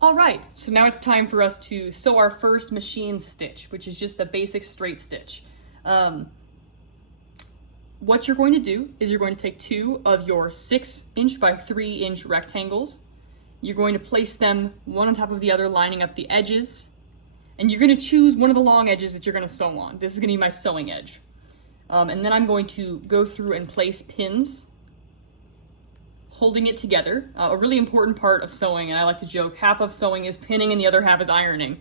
All right, so now it's time for us to sew our first machine stitch, which is just the basic straight stitch. What you're going to do is you're going to take two of your 6" by 3" rectangles. You're going to place them one on top of the other, lining up the edges. And you're going to choose one of the long edges that you're going to sew on. This is going to be my sewing edge. And then I'm going to go through and place pins, holding it together. A really important part of sewing, and I like to joke, half of sewing is pinning and the other half is ironing,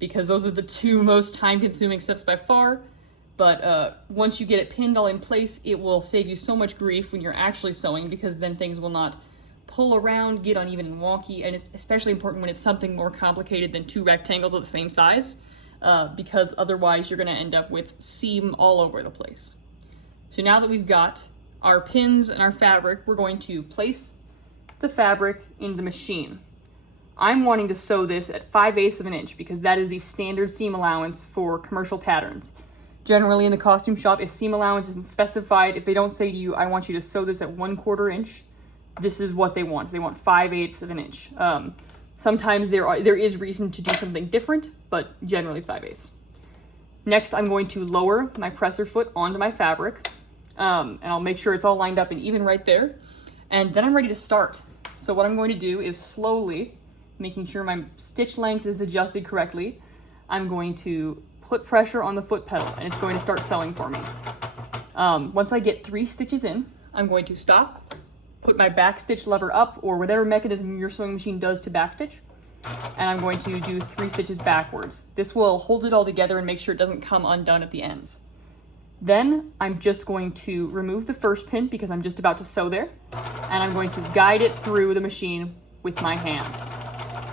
because those are the two most time-consuming steps by far. But once you get it pinned all in place, it will save you so much grief when you're actually sewing, because then things will not pull around, get uneven and wonky, and it's especially important when it's something more complicated than two rectangles of the same size, because otherwise you're going to end up with seam all over the place. So now that we've got our pins and our fabric, we're going to place the fabric in the machine. I'm wanting to sew this at 5/8 of an inch because that is the standard seam allowance for commercial patterns. Generally in the costume shop, if seam allowance isn't specified, if they don't say to you, I want you to sew this at 1/4 inch, this is what they want. They want 5/8 of an inch. Sometimes there is reason to do something different, but generally 5/8. Next, I'm going to lower my presser foot onto my fabric, and I'll make sure it's all lined up and even right there. And then I'm ready to start. So what I'm going to do is slowly, making sure my stitch length is adjusted correctly, I'm going to put pressure on the foot pedal and it's going to start sewing for me. Once I get 3 stitches in, I'm going to stop, put my back stitch lever up, or whatever mechanism your sewing machine does to backstitch, and I'm going to do 3 stitches backwards. This will hold it all together and make sure it doesn't come undone at the ends. Then I'm just going to remove the first pin because I'm just about to sew there, and I'm going to guide it through the machine with my hands.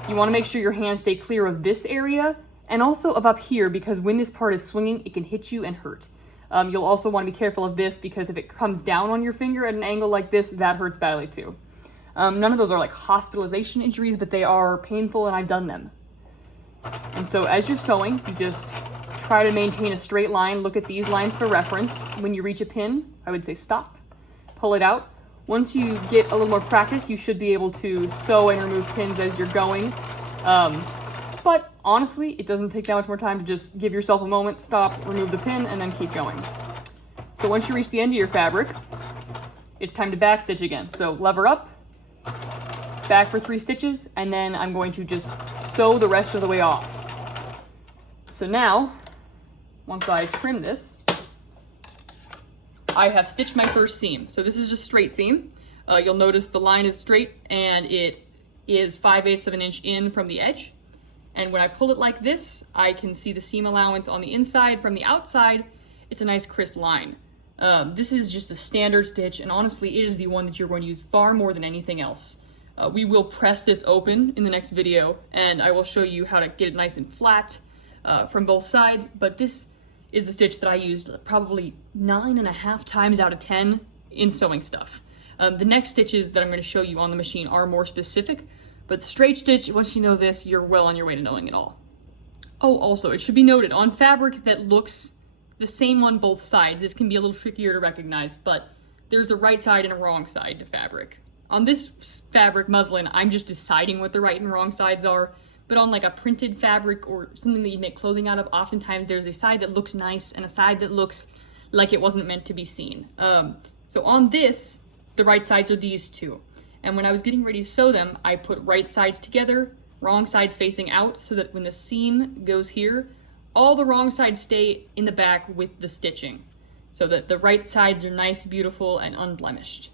You want to make sure your hands stay clear of this area and also of up here, because when this part is swinging, it can hit you and hurt. You'll also want to be careful of this because if it comes down on your finger at an angle like this, that hurts badly too. None of those are like hospitalization injuries, but they are painful and I've done them. And so as you're sewing, you just try to maintain a straight line. Look at these lines for reference. When you reach a pin, I would say stop, pull it out. Once you get a little more practice, you should be able to sew and remove pins as you're going. But honestly, it doesn't take that much more time to just give yourself a moment, stop, remove the pin, and then keep going. So once you reach the end of your fabric, it's time to backstitch again. So lever up, back for 3 stitches, and then I'm going to just sew the rest of the way off. So now, once I trim this, I have stitched my first seam. So this is just straight seam. You'll notice the line is straight and it is 5/8 of an inch in from the edge. And when I pull it like this, I can see the seam allowance on the inside. From the outside, it's a nice crisp line. This is just the standard stitch, and honestly, it is the one that you're going to use far more than anything else. We will press this open in the next video, and I will show you how to get it nice and flat from both sides, but this is the stitch that I used probably 9.5 times out of 10 in sewing stuff. The next stitches that I'm going to show you on the machine are more specific, but the straight stitch, once you know this, you're well on your way to knowing it all. Oh, also, it should be noted, on fabric that looks the same on both sides, this can be a little trickier to recognize, but there's a right side and a wrong side to fabric. On this fabric, muslin, I'm just deciding what the right and wrong sides are, but on like a printed fabric or something that you make clothing out of, oftentimes there's a side that looks nice and a side that looks like it wasn't meant to be seen. So on this, the right sides are these two. And when I was getting ready to sew them, I put right sides together, wrong sides facing out, so that when the seam goes here, all the wrong sides stay in the back with the stitching, so that the right sides are nice, beautiful, and unblemished.